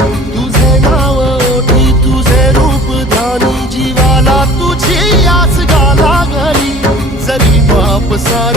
तुझे नाव ओठी तुझे रूप ध्यानी जीवाला तुझी आस गाला घरी जरी बाप सा